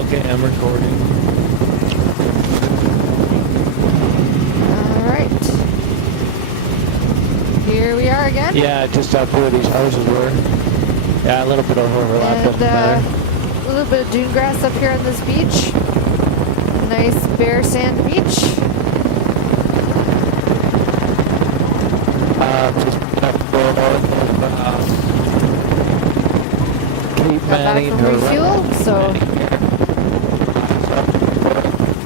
Okay, I'm recording. Alright. Here we are again. Yeah, just up where these houses were. Yeah, a little bit of overlap, doesn't matter. A little bit of dune grass up here on this beach. Nice bare sand beach. Just up going north of Cape Got back Manning. from refuel, so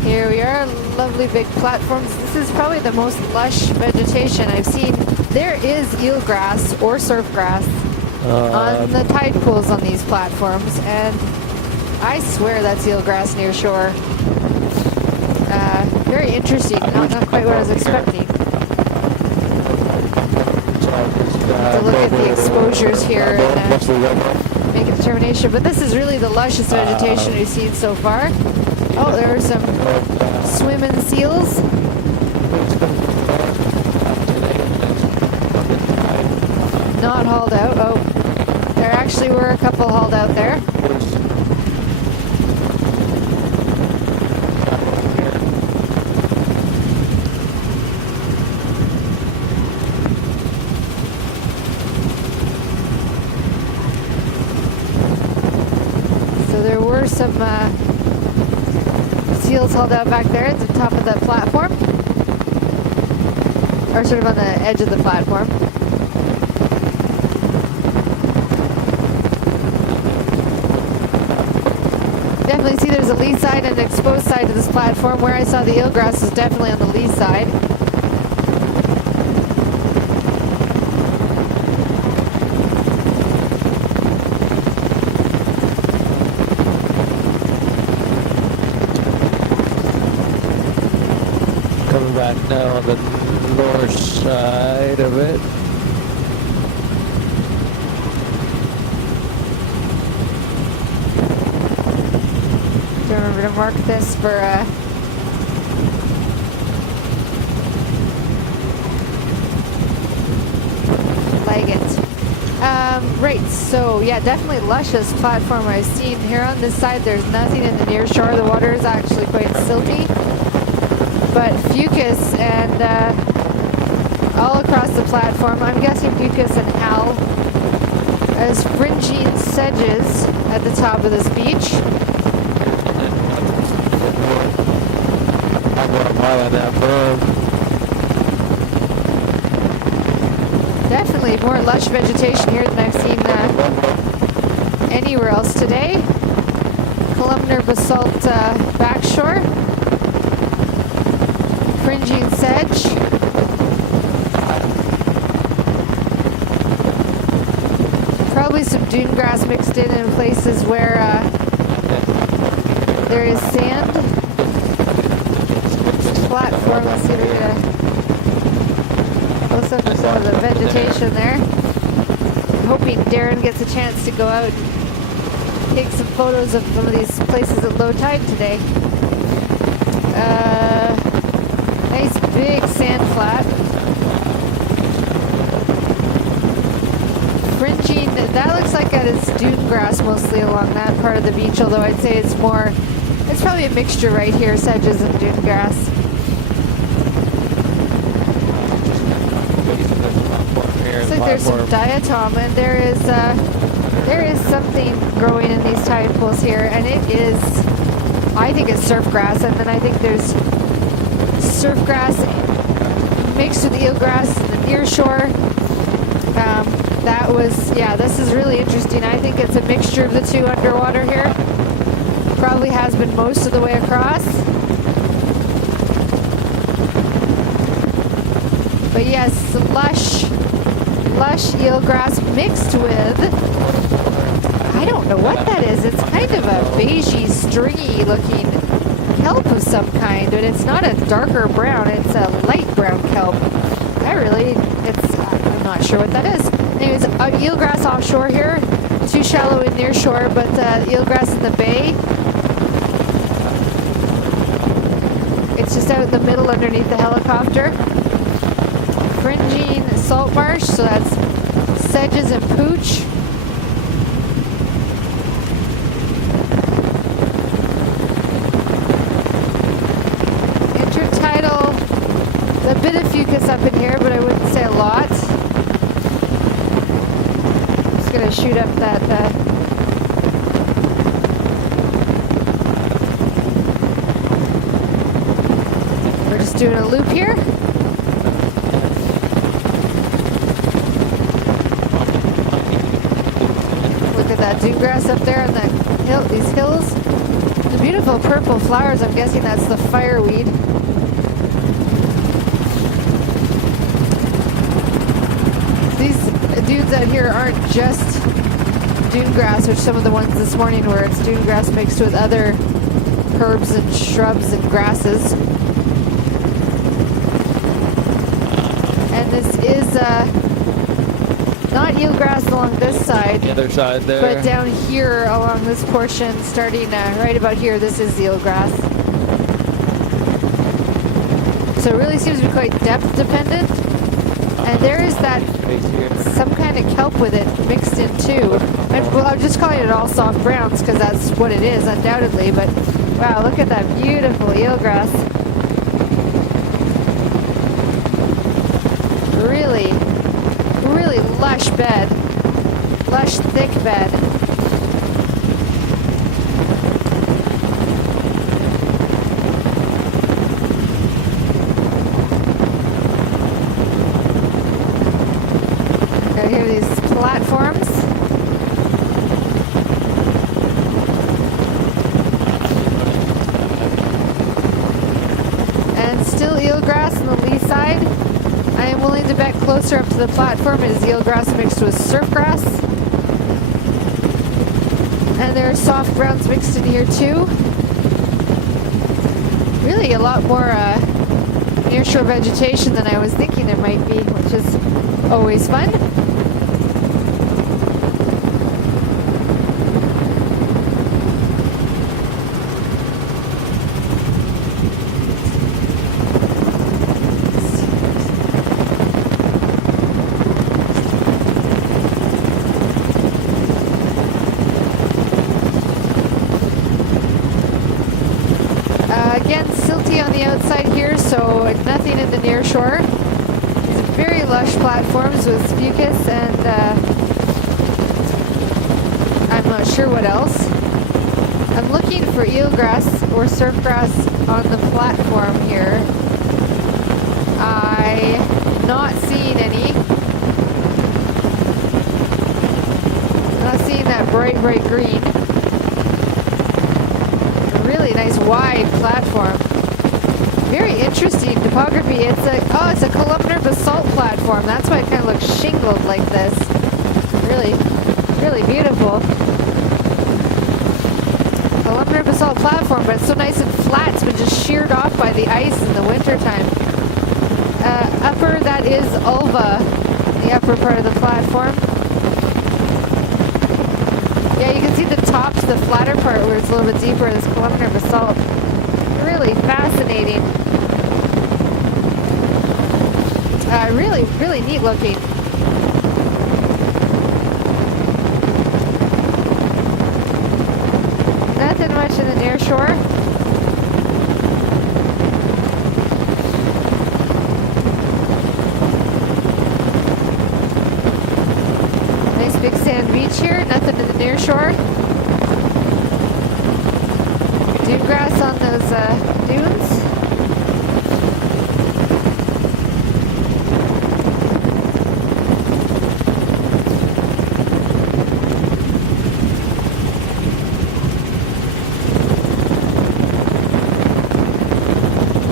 here we are, lovely big platforms. This is probably the most lush vegetation I've seen. There is eelgrass or surf grass on the tide pools on these platforms, and I swear that's eelgrass near shore. Very interesting, not quite what I was expecting. To look at the exposures here and make a determination, but this is really the luscious vegetation we've seen so far. Oh, there are some swimming seals. Not hauled out. Oh, there actually were a couple hauled out there. So there were some seals hauled out back there at the top of the platform, or sort of on the edge of the platform. Definitely see there's a lee side and an exposed side to this platform. Where I saw the eelgrass is definitely on the lee side. Coming back now on the north side of it. Remember to mark this for flag it. Right, so yeah, definitely luscious platform I've seen. Here on this side there's nothing in the near shore. The water is actually quite silty, but fucus and all across the platform, I'm guessing fucus and hal, as fringing sedges at the top of this beach. Definitely more lush vegetation here than I've seen anywhere else today. Columnar basalt backshore, fringing sedge. Probably some dune grass mixed in places where there is sand. Platform. Let's see if we can close up to some of the vegetation there. I'm hoping Darren gets a chance to go out and take some photos of some of these places at low tide today. Nice big sand flat. Fringing, that looks like that is dune grass mostly along that part of the beach, although I'd say it's probably a mixture right here, sedges and dune grass. Looks like there's some diatom, and there is something growing in these tide pools here, and I think it's surf grass, and then I think there's surf grass mixed with eelgrass in the near shore. This is really interesting. I think it's a mixture of the two underwater here. Probably has been most of the way across. But yes, some lush eelgrass mixed with, I don't know what that is. It's kind of a beigey, stringy looking kelp of some kind, but it's not a darker brown, it's a light brown kelp. I'm not sure what that is. Anyways, eelgrass offshore here, too shallow in near shore, but eelgrass in the bay. It's just out in the middle underneath the helicopter. Fringing salt marsh, so that's sedges and pooch. gonna shoot up that. We're just doing a loop here. Look at that dune grass up there on the hill. These hills. The beautiful purple flowers. I'm guessing that's the fireweed. These dunes out here aren't just dune grass, which some of the ones this morning were. It's dune grass mixed with other herbs and shrubs and grasses. And this is not eelgrass along this side. The other side there. But down here along this portion, starting right about here, this is eelgrass. So it really seems to be quite depth dependent. And there is that some kind of kelp with it mixed in too. And, well, I'm just calling it all soft browns because that's what it is, undoubtedly. But wow, look at that beautiful eelgrass. Really, really lush bed. Lush, thick bed. Got here these platforms. And still eelgrass on the lee side. I am willing to bet closer up to the platform is eelgrass mixed with surfgrass. And there are soft browns mixed in here too. Really a lot more nearshore vegetation than I was thinking there might be, which is always fun. Again, silty on the outside here, so nothing in the near shore. Very lush platforms with fucus and I'm not sure what else. I'm looking for eelgrass or surfgrass on the platform here. I'm not seeing any. Not seeing that bright green. Really nice wide platform. Very interesting topography. It's a columnar basalt platform. That's why it kind of looks shingled like this. Really beautiful. Columnar basalt platform, but it's so nice and flat. It's been just sheared off by the ice in the wintertime. Upper, that is ulva, the upper part of the platform. Yeah, you can see the top to the flatter part where it's a little bit deeper, this columnar basalt. Really fascinating. Really neat looking. Nothing much in the near shore. Nice big sand beach here. Nothing in the near shore. Dune grass on those dunes.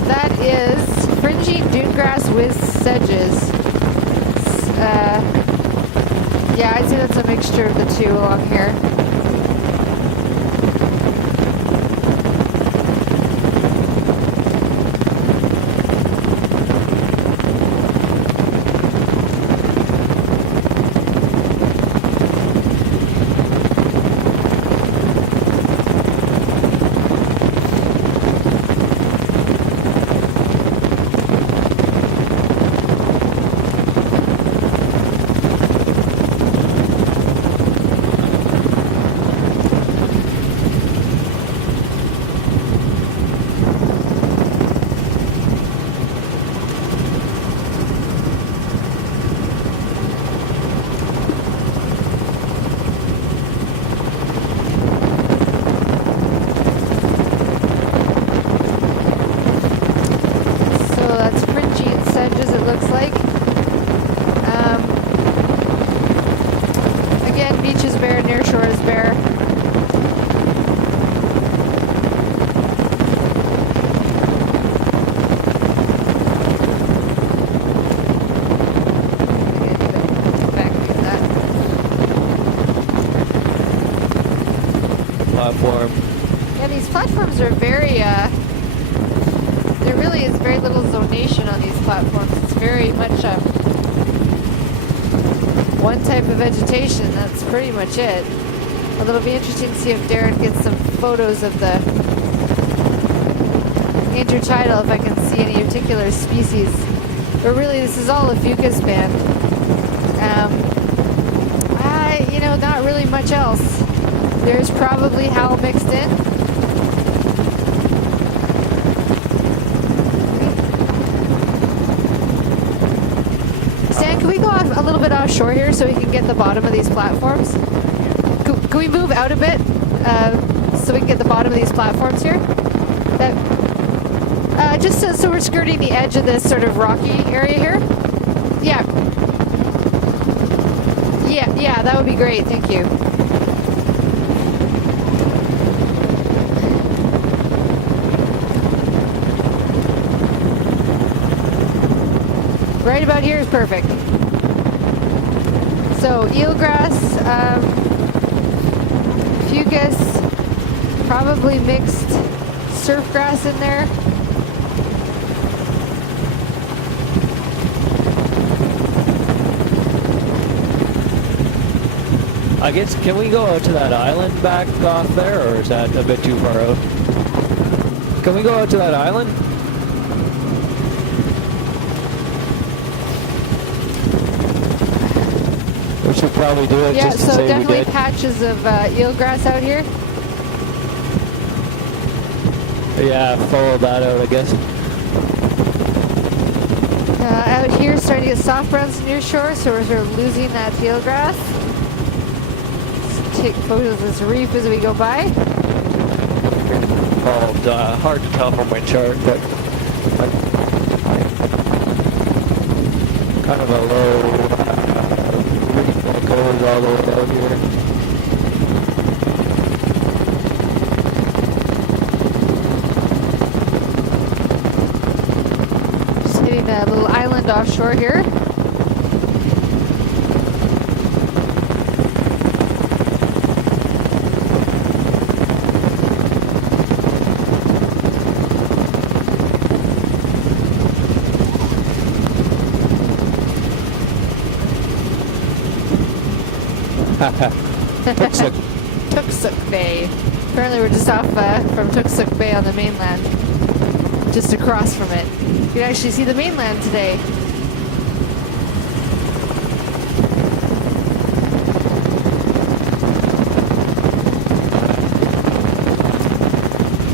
That is fringing dune grass with sedges. Yeah, I'd say that's a mixture of the two along here. near shore is bare. Platform. Yeah, these platforms are very, there really is very little zonation on these platforms. It's very much one type of vegetation. That's pretty much it. Although it'll be interesting to see if Darren gets some photos of the intertidal, if I can see any particular species. But really, this is all a fucus band. You know, not really much else. There's probably Hal mixed in. Stan, can we go off a little bit offshore here so we can get the bottom of these platforms? Can we move out a bit so we can get the bottom of these platforms here? Just so we're skirting the edge of this sort of rocky area here. Yeah. Yeah, that would be great. Thank you. Right about here is perfect. So eelgrass, fucus, probably mixed surf grass in there. I guess, can we go out to that island back off there, or is that a bit too far out? Can we go out to that island? We should probably do it just to so say we definitely did. patches of eelgrass out here. Yeah, follow that out, I guess. Out here, starting to get soft browns near shore, so we're sort of losing that eelgrass. Let's take photos of this reef as we go by. Hard to tell from my chart, but kind of a low reef that goes all the way out here. A little island offshore here. Tuksuk Bay. Apparently we're just off from Tuksuk Bay on the mainland. Just across from it. You can actually see the mainland today.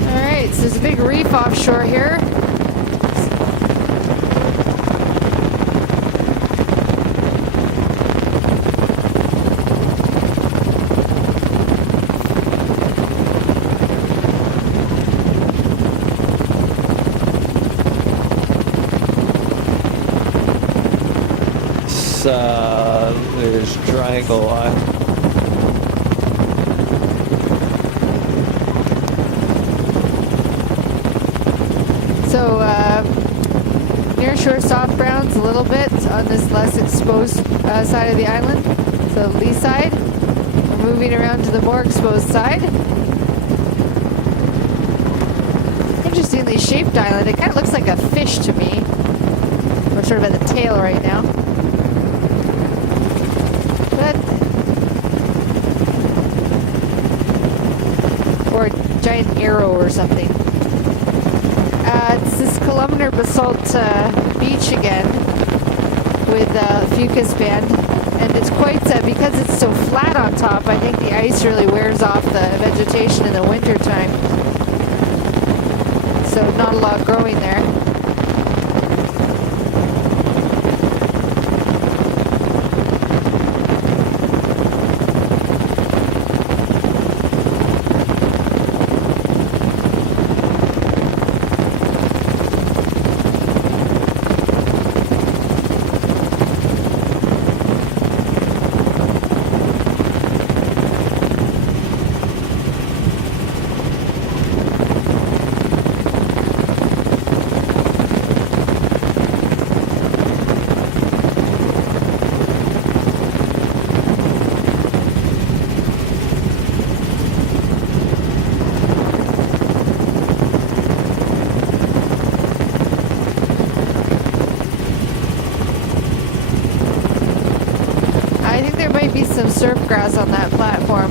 Alright, so there's a big reef offshore here. There's Triangle Island. So, near shore soft browns a little bit on this less exposed side of the island. So, lee side. We're moving around to the more exposed side. Interestingly shaped island. It kind of looks like a fish to me. We're sort of at the tail right now. Or a giant arrow or something. It's this columnar basalt beach again with fucus band, and it's quite because it's so flat on top. I think the ice really wears off the vegetation in the winter time, so not a lot growing there. grass on that platform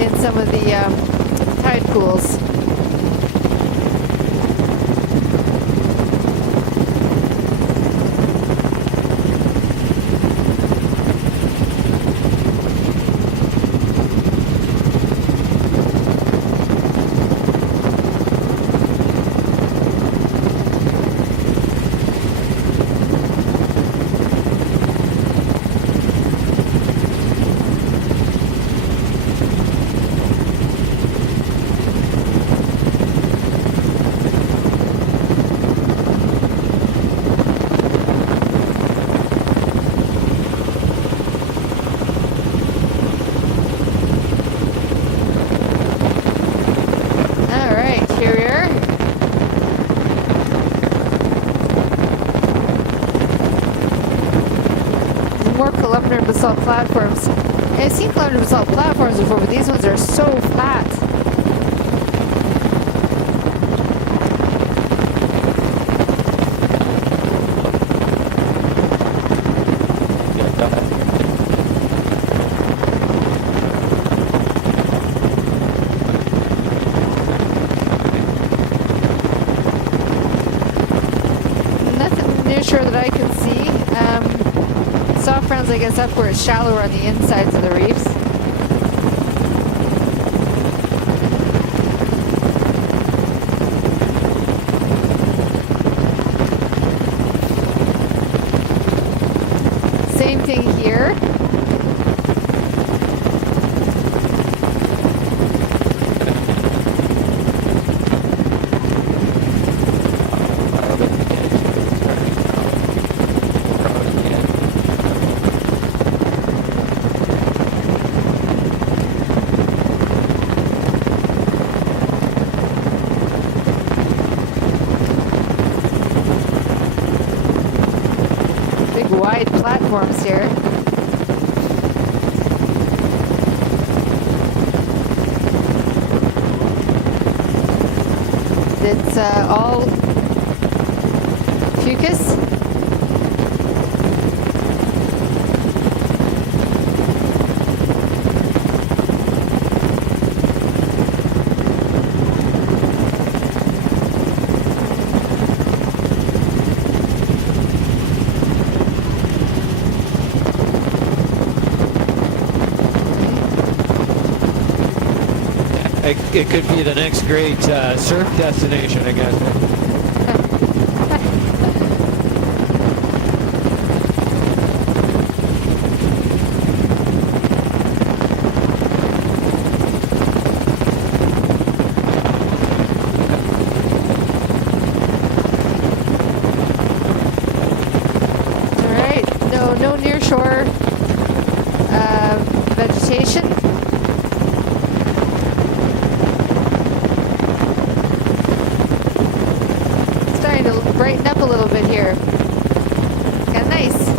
in some of the tide pools. Columnar basalt platforms. I've seen columnar basalt platforms before, but these ones are so flat. Nothing near shore that I can see. Soft rounds, I guess, up where it's shallower on the insides of the reefs. Same thing here. Wide platforms here. It's all fucus. It could be the next great surf destination again. All right, no near shore vegetation. Brighten up a little bit here. Kind of nice.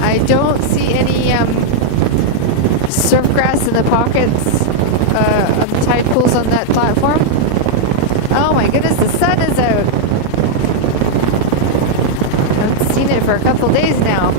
I don't see any surf grass in the pockets on the tide pools on that platform. Oh my goodness, the sun is out. I haven't seen it for a couple days now.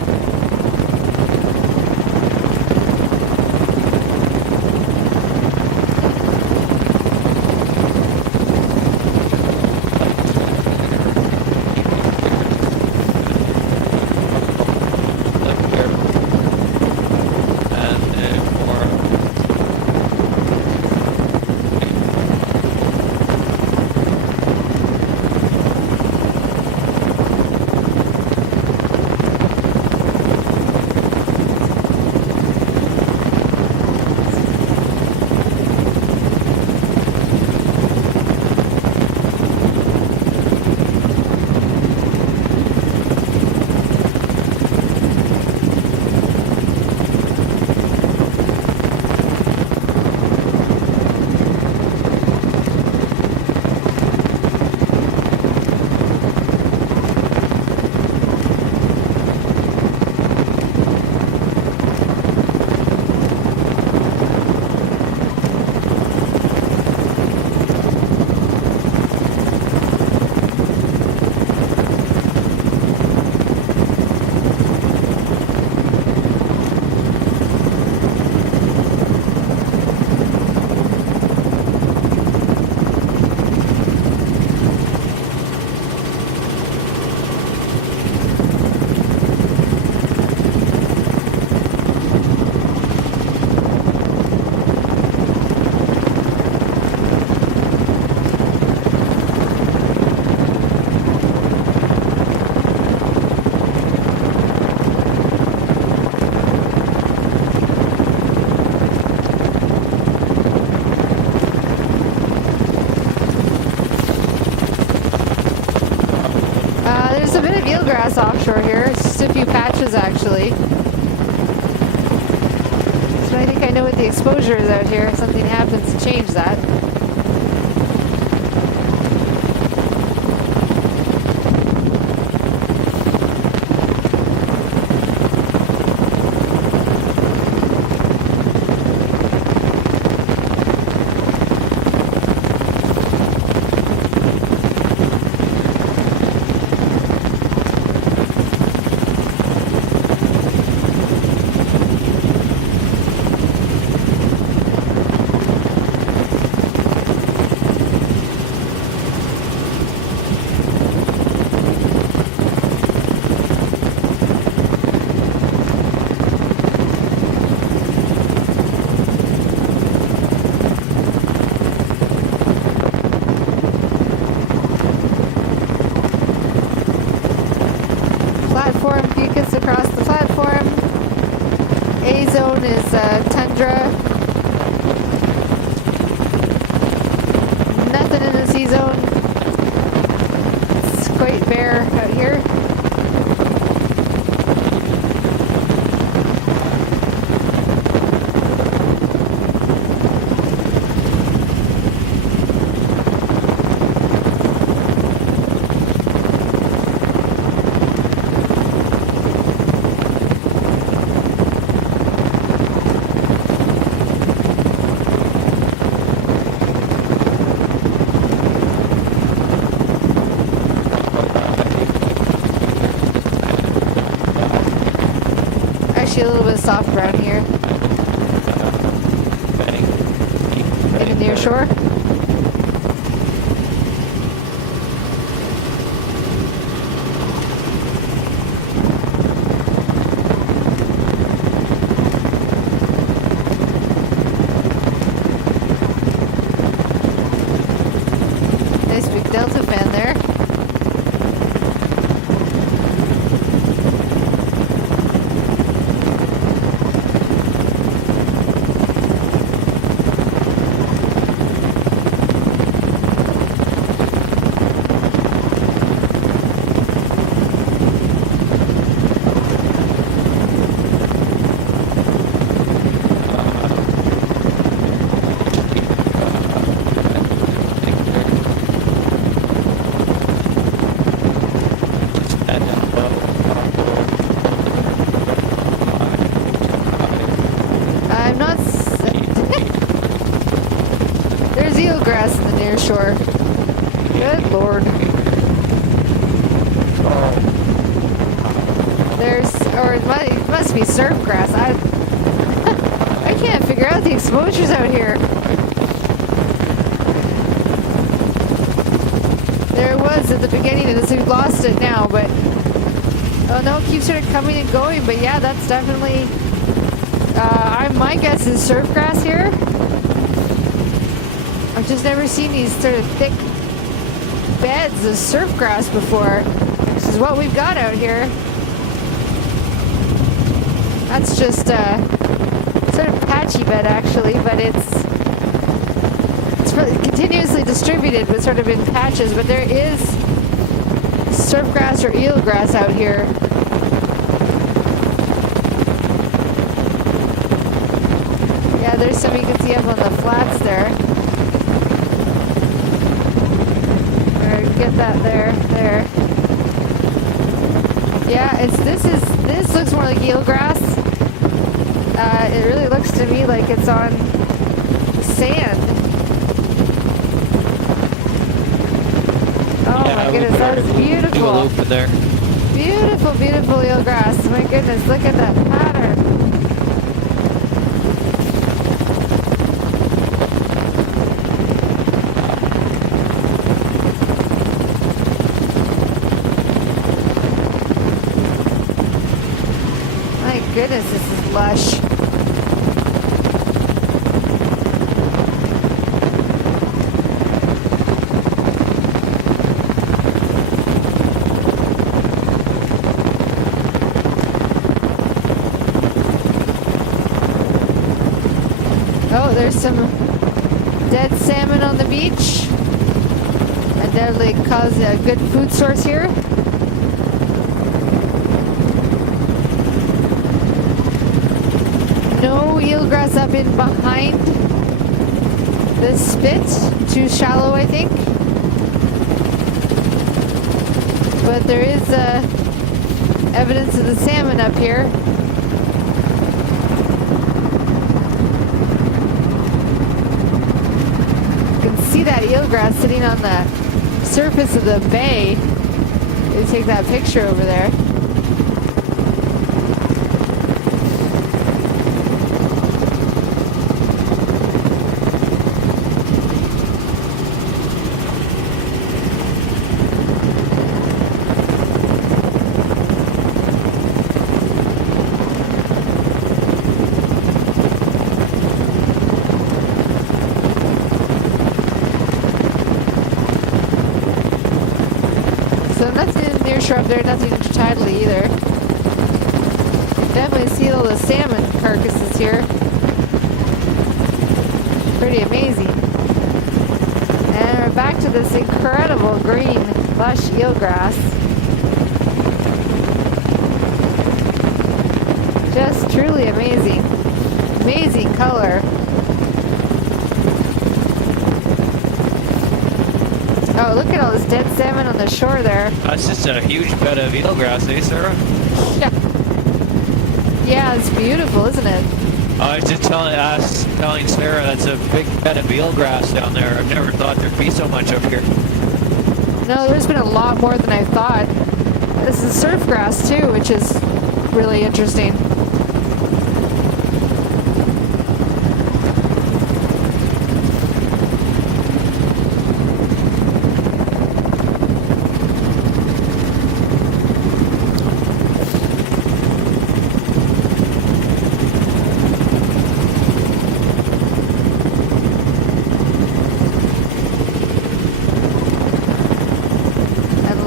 a bit of eelgrass offshore here. It's just a few patches actually. So I think I know what the exposure is out here. If something happens to change that. Platform beacons across the platform. A zone is tundra. Nothing in the C zone. It's quite bare out here. Actually, a little bit soft around here. In the near shore. Nice big delta fan there. I'm not. There's eelgrass in the near shore. Good lord. There's, or it must be surf grass. I can't figure out the exposures out here. There it was at the beginning of this. We've lost it now, but oh no, it keeps sort of coming and going. But yeah, that's definitely. My guess is surf grass here. I've just never seen these sort of thick beds of surf grass before. This is what we've got out here. That's just sort of patchy bed actually, but it's really continuously distributed, but sort of in patches. But there is surf grass or eel grass out here. Yeah, there's some you can see up on the flats there. Or get that there. Yeah, this looks more like eelgrass. It really looks to me like it's on sand. Oh yeah, my goodness, that's beautiful. Beautiful, beautiful eelgrass. My goodness, look at that pattern. Goodness, this is lush. Oh, there's some dead salmon on the beach. And definitely cause a good food source here. eelgrass up in behind this spit. Too shallow, I think. But there is evidence of the salmon up here. You can see that eelgrass sitting on the surface of the bay. They take that picture over there. So nothing in the near shore up there, nothing intertidally either. Definitely see all the salmon carcasses here. Pretty amazing. And we're back to this incredible green, lush eelgrass. Just truly amazing. Amazing color. Oh, look at all this dead salmon on the shore there. That's just a huge bed of eelgrass, eh, Sarah? Yeah. Yeah, it's beautiful, isn't it? I was just telling Sarah that's a big bed of eelgrass down there. I've never thought there'd be so much up here. No, there's been a lot more than I thought. This is surf grass too, which is really interesting.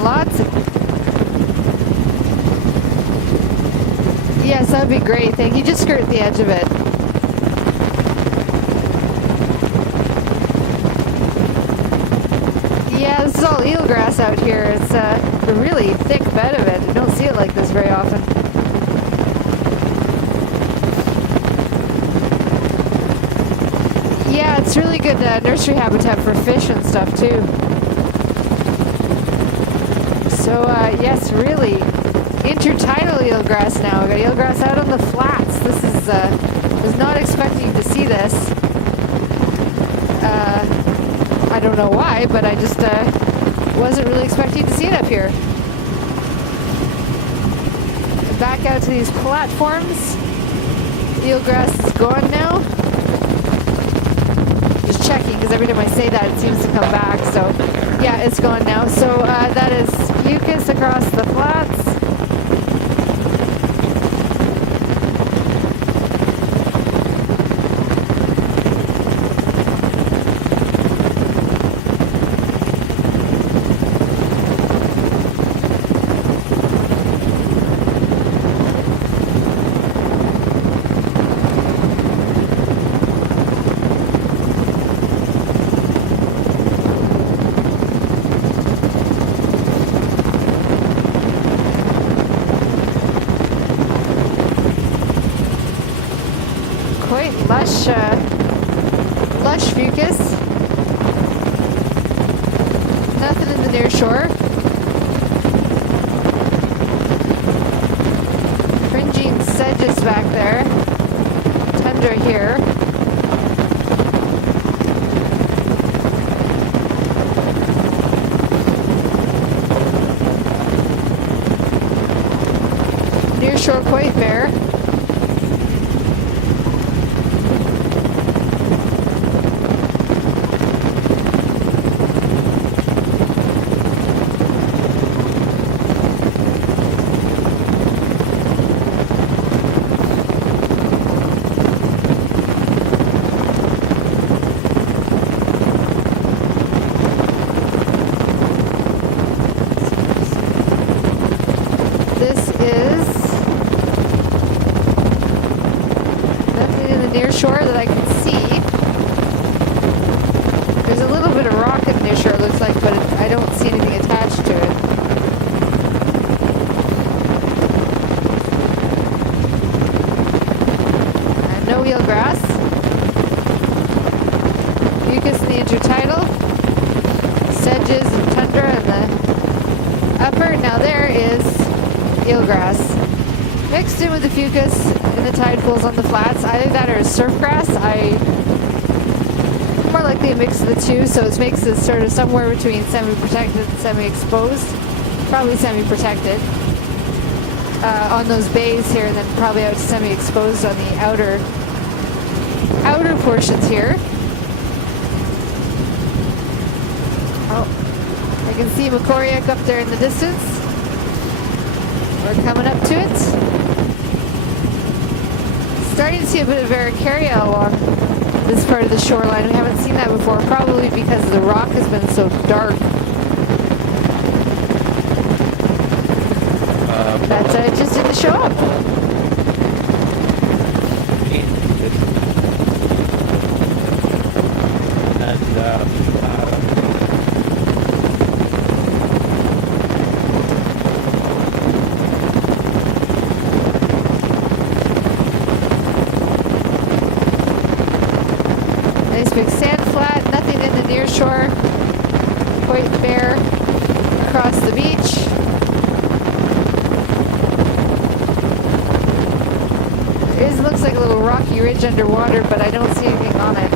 Lots of... Yes, that'd be great. Thank you. Just skirt the edge of it. Yeah, this is all eelgrass out here. It's a really thick bed of it. You don't see it like this very often. Yeah, it's really good nursery habitat for fish and stuff too. So yes, really intertidal eelgrass now. We got eelgrass out on the flats. This is was not expecting to see this. I don't know why, but I just wasn't really expecting to see it up here. Back out to these platforms. Eelgrass is gone now. Just checking because every time I say that, it seems to come back. So yeah, it's gone now. So that is mucus across the flats. Quite lush, lush fucus. Nothing in the near shore. Fringing sedges back there. Tundra here. Near shore quite bare. Shore that I can see. There's a little bit of rock in the near shore, it looks like, but I don't see anything attached to it. No eelgrass here. Now there is eelgrass mixed in with the fucus in the tide pools on the flats. Either that or surf grass. More likely a mix of the two, so it makes it sort of somewhere between semi-protected and semi-exposed. Probably semi-protected on those bays here, and then probably out to semi-exposed on the outer portions here. Oh, I can see Macoriac up there in the distance. We're coming up to it. Starting to see a bit of Araucaria along this part of the shoreline. We haven't seen that before, probably because the rock has been so dark. That just didn't show up. Nice big sand flat, nothing in the near shore. Quite bare across the beach. It looks like a little rocky ridge underwater, but I don't see anything on it.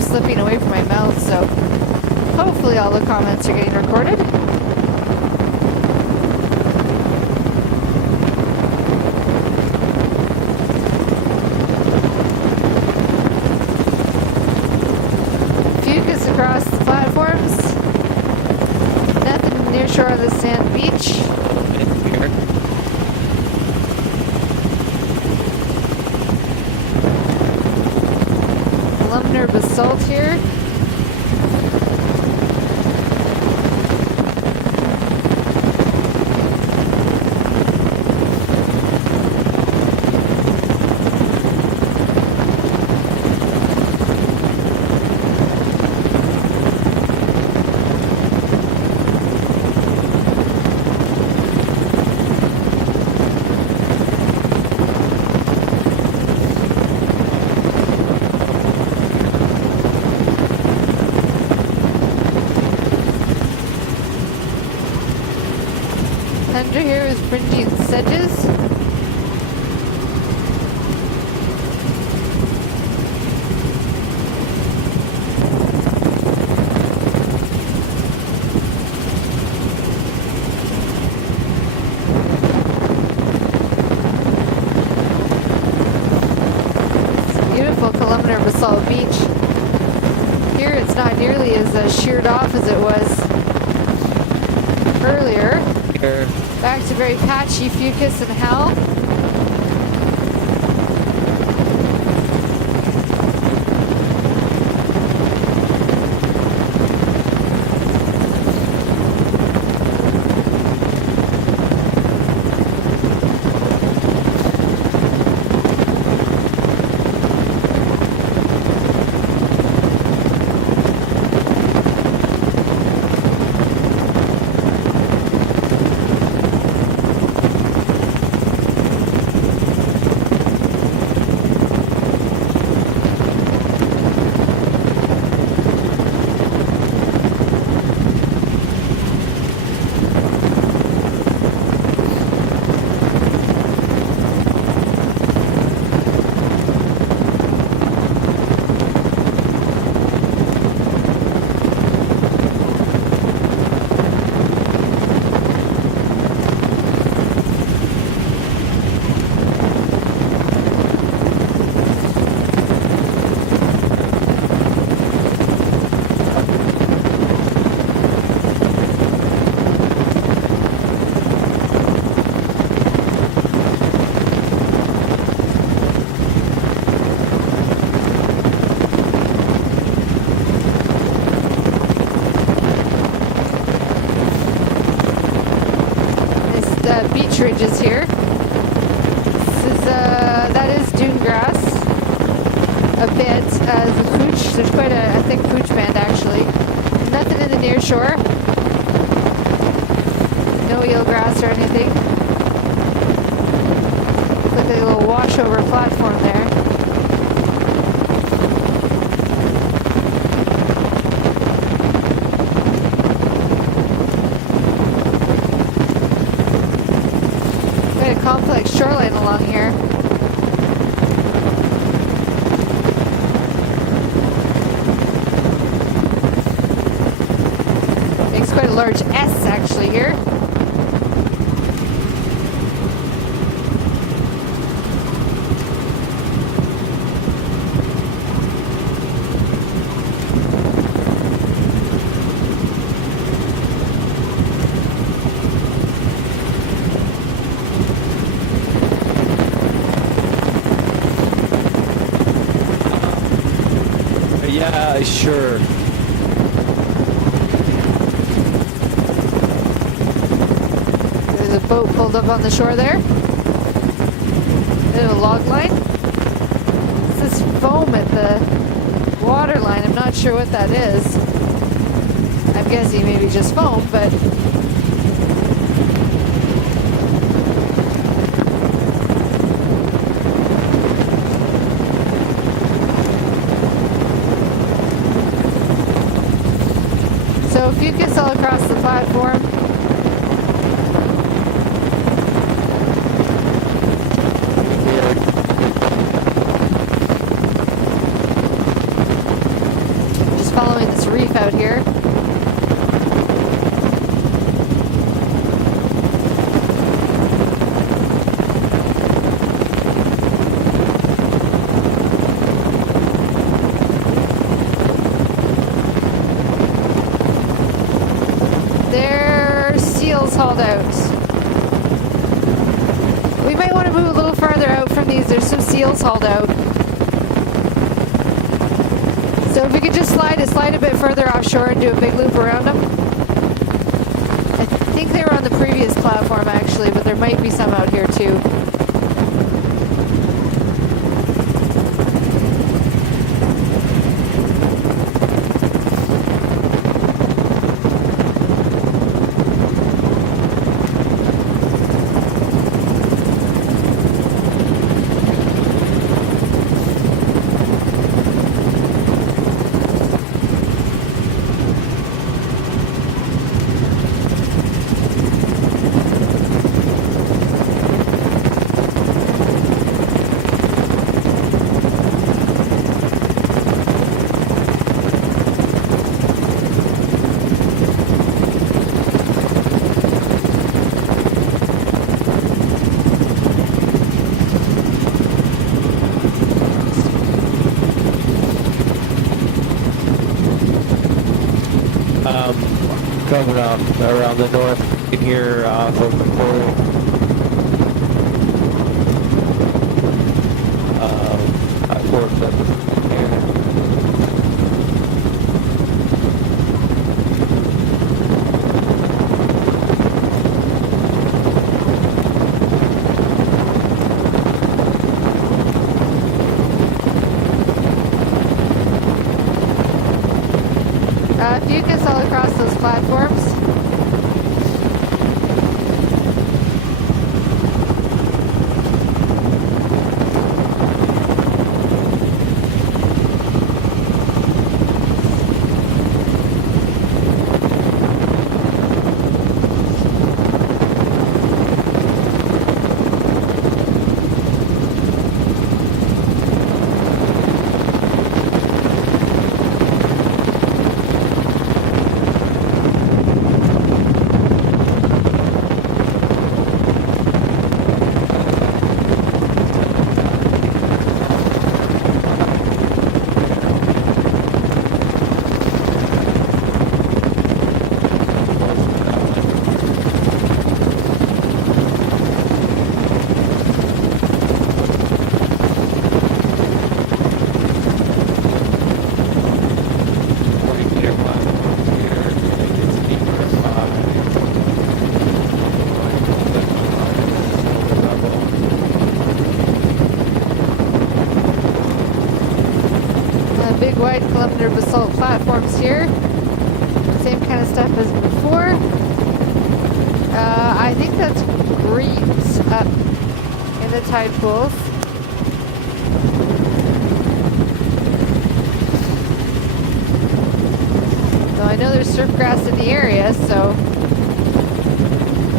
Slipping away from my mouth, so hopefully all the comments are getting recorded. Fucus across the platforms. Nothing near shore of the sand beach. Columnar basalt here. Under here is fringing sedges. It's a beautiful columnar basalt beach. Here it's not nearly as sheared off as it was earlier. Back to very patchy fucus and hell. edges here. That is dune grass. A bit. The pooch, there's quite a thick pooch band actually. Nothing in the near shore. No eelgrass or anything. Looks like a little washover platform there. Quite a complex shoreline along here. Makes quite a large S actually here. Yeah, sure. There's a boat pulled up on the shore there. Bit of a log line. It's this foam at the water line. I'm not sure what that is. I'm guessing maybe just foam, but so if you can sail across the platform, just following this reef out here. There's seals hauled out. We might want to move a little farther out from these. There's some seals hauled out. So if we could just slide a bit further offshore and do a big loop around them. I think they were on the previous platform actually, but there might be some out here too. Coming up around the north here off of the pole. I forked up here. If you can sail across those platforms. big wide kilometer basalt platforms here. Same kind of stuff as before. I think that's greens up in the tide pools. So I know there's surf grass in the area, so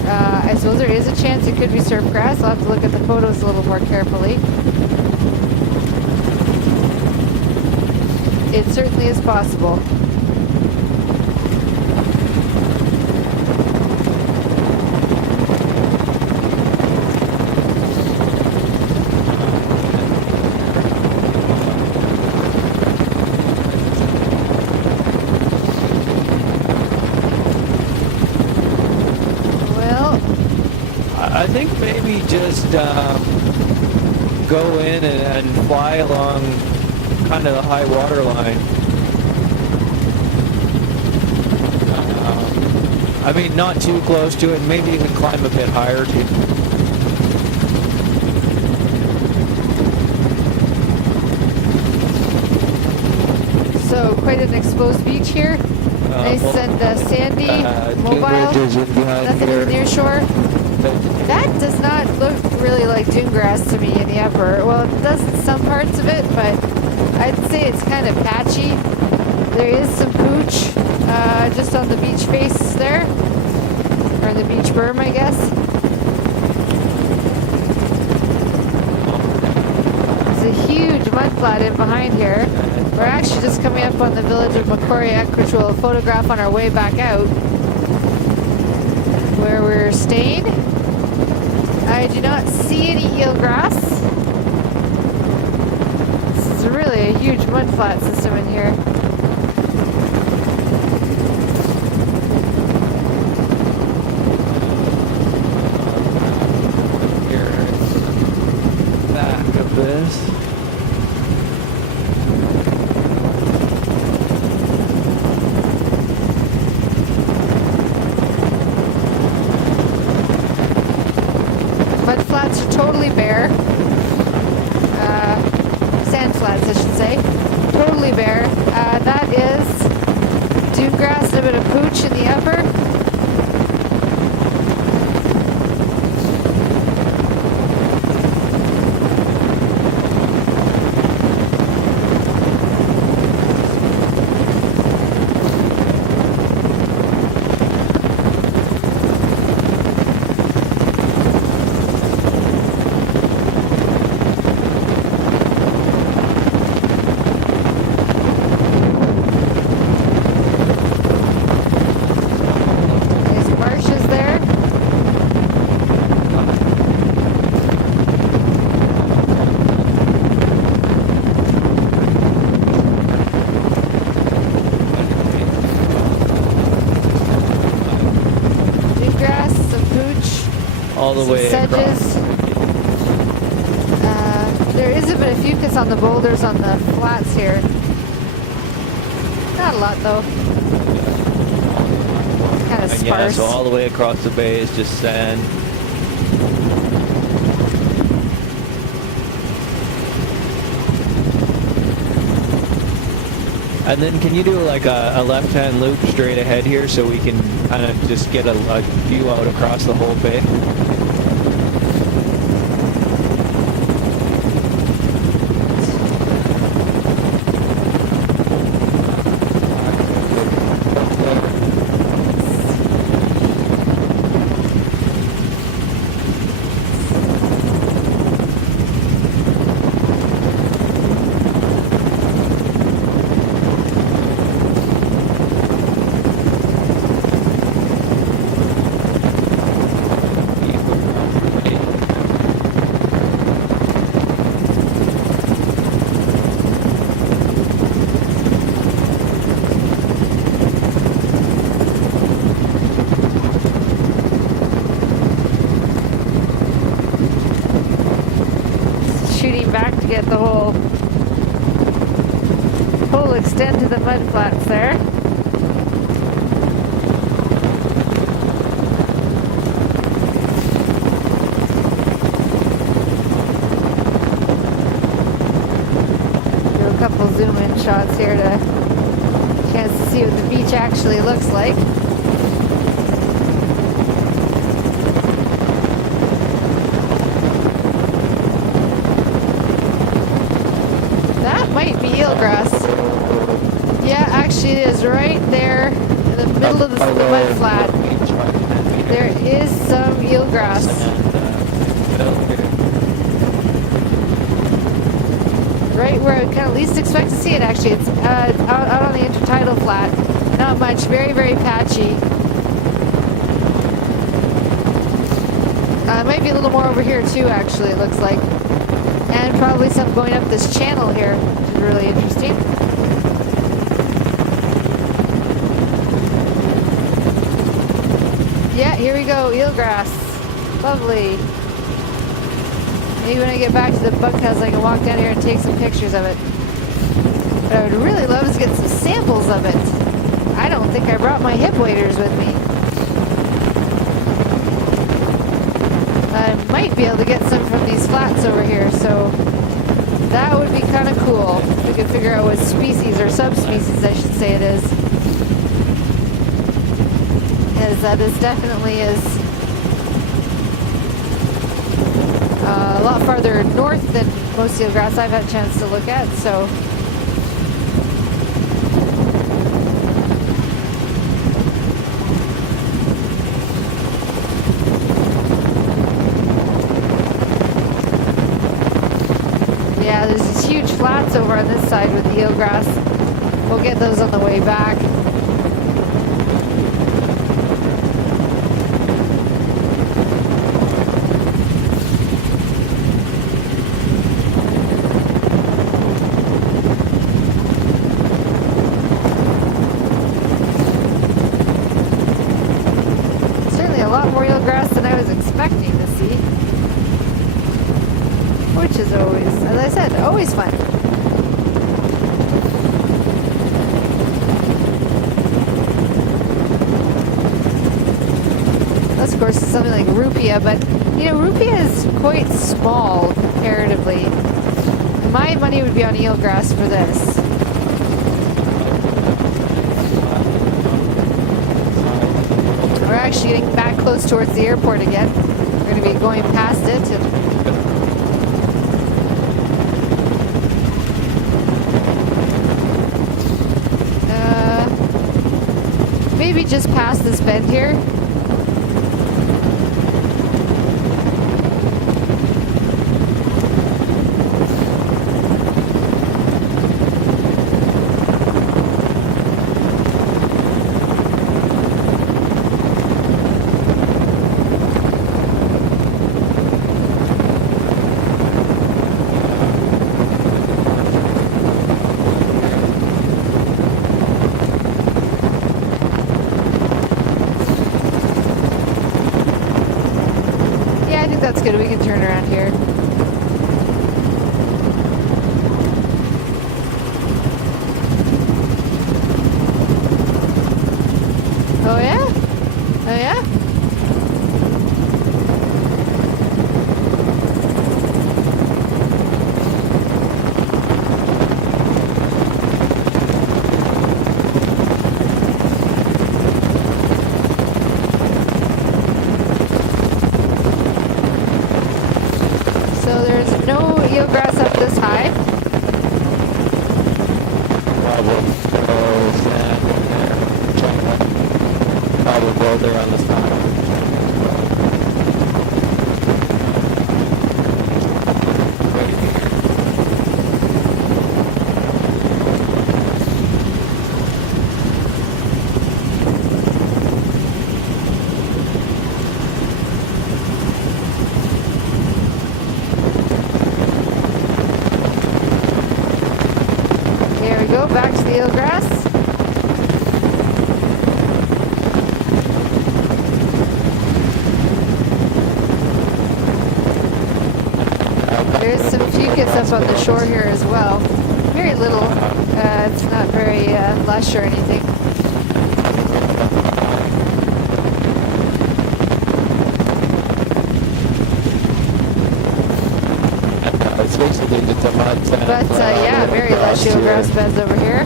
I suppose there is a chance it could be surf grass. I'll have to look at the photos a little more carefully. It certainly is possible. I think maybe just go in and fly along kind of the high water line. I mean, not too close to it. Maybe you can climb a bit higher too. So quite an exposed beach here. Nice and sandy, mobile. Nothing in the near shore. That does not look really like dune grass to me in the upper. Well, it does in some parts of it, but I'd say it's kind of patchy. There is some pooch just on the beach face there, or the beach berm, I guess. There's a huge mud flat in behind here. We're actually just coming up on the village of Macquarie, which we'll photograph on our way back out, where we're staying. I do not see any eelgrass. This is really a huge mud flat system in here. Here's the back of this. Flats are totally bare. Sand flats, I should say. Totally bare. That is dune grass and a bit of pooch in the upper. All the way sedges. There is a bit of fucus on the boulders on the flats here. Not a lot though. Kind of sparse. Yeah, so all the way across the bay is just sand. And then can you do like a left-hand loop straight ahead here so we can kind of just get a view out across the whole bay? Shooting back to get the whole extent of the mud flats there. Do a couple couple zoom in shots here to chance to see what the beach actually looks like. That might be eelgrass. Yeah, actually it is right there in the middle of the mud flat. There is some eelgrass. Right where I kind of least expect to see it, actually. It's out on the intertidal flat. Not much, very, very patchy. Might be a little more over here too, actually, it looks like. And probably some going up this channel here, which is really interesting. Yeah, here we go, eelgrass. Lovely. Maybe when I get back to the bunkhouse I can walk down here and take some pictures of it. But I would really love to get some samples of it. I don't think I brought my hip waders with me. I might be able to get some from these flats over here, so that would be kind of cool. We could figure out what species or subspecies I should say it is. Because this definitely is a lot farther north than most eelgrass I've had a chance to look at, so yeah, there's these huge flats over on this side with the eelgrass. We'll get those on the way back. Which is always, as I said, always fun. That's of course something like rupia, but you know, rupia is quite small comparatively. My money would be on eelgrass for this. We're actually getting back close towards the airport again. We're going to be going past it. Maybe just past this bend here. That's good. We can turn around here. Oh yeah? Oh yeah? Eelgrass up this high. Probably boulder on the spot. Go back to the eelgrass. There's some fucus up on the shore here as well. Very little. It's not very lush or anything. it's basically just a mud sand. But yeah, very lush grass beds over here.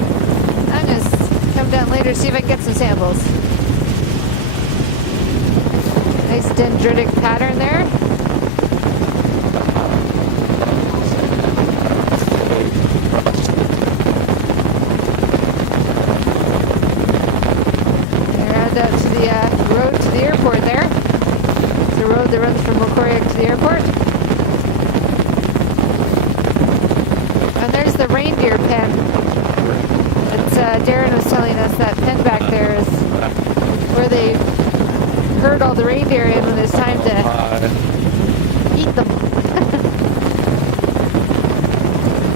I'm going to come down later to see if I can get some samples. Nice dendritic pattern there. Out to the road to the airport there. It's a road that runs from Macquarie to the airport. And there's the reindeer pen. It's, Darren was telling us that pen back there is where they herd all the reindeer in when it's time to eat them.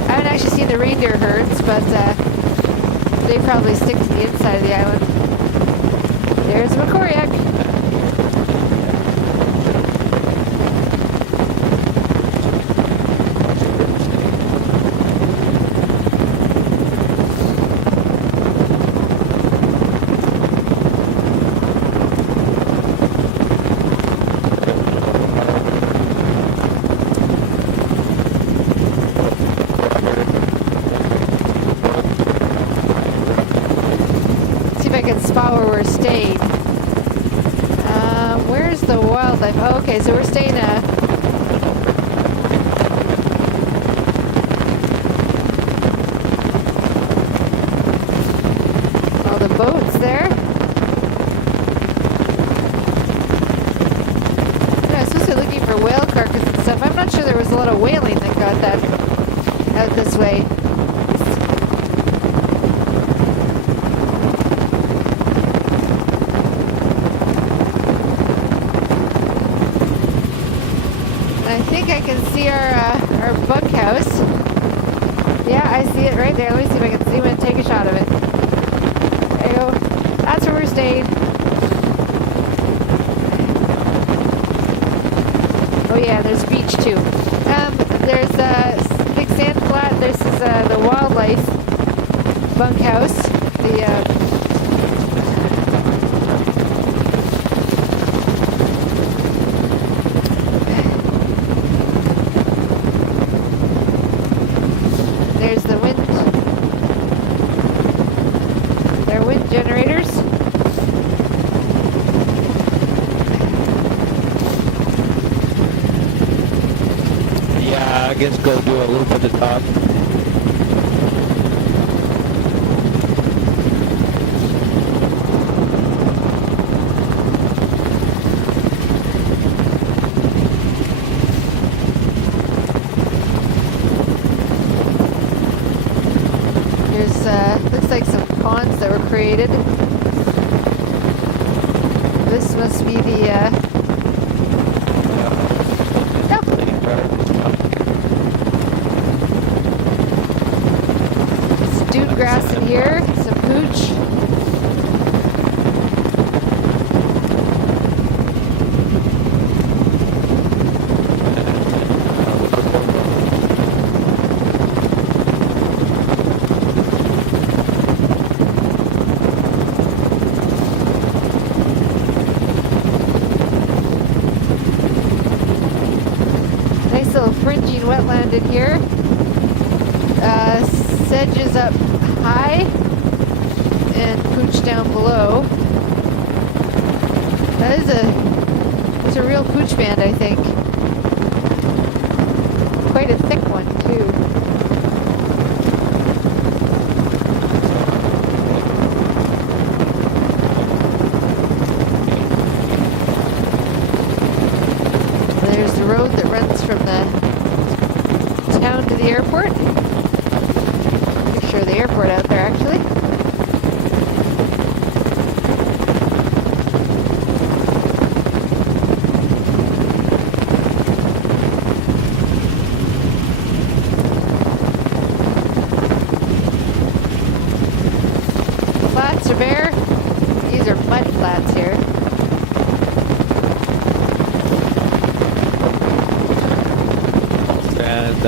I haven't actually seen the reindeer herds, but they probably stick to the inside of the island. There's Macoriac. See if I can spot where we're staying. Where's the wildlife? Oh, okay, so we're staying all the boats there. Yeah, I was supposed to be looking for whale carcass and stuff. I'm not sure there was a lot of whaling that got that out this way. I think I can see our bunkhouse. Yeah, I see it right there. Let me see if I can zoom in and take a shot of it. There you go. That's where we're staying. Oh yeah, there's a beach too. There's a big sand flat. This is the wildlife bunkhouse. There's the wind. Their wind generators. Yeah, I guess go do a little bit of top. Looks like some ponds that were created. This must be the dune grass in here, some pooch. Nice little fringing wetland in here. Sedges up high and pooch down below. It's a real pooch band, I think. Quite a thick one too. There's the road that runs from the town to the airport. Picture of the airport out there, actually. Flats are bare. These are mud flats here. And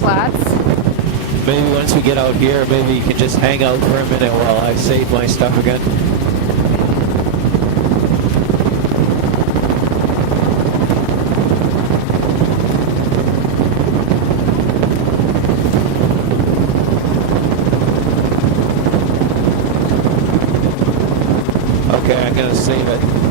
flats. Maybe once we get out here, maybe you can just hang out for a minute while I save my stuff again. Okay, I'm gonna save it.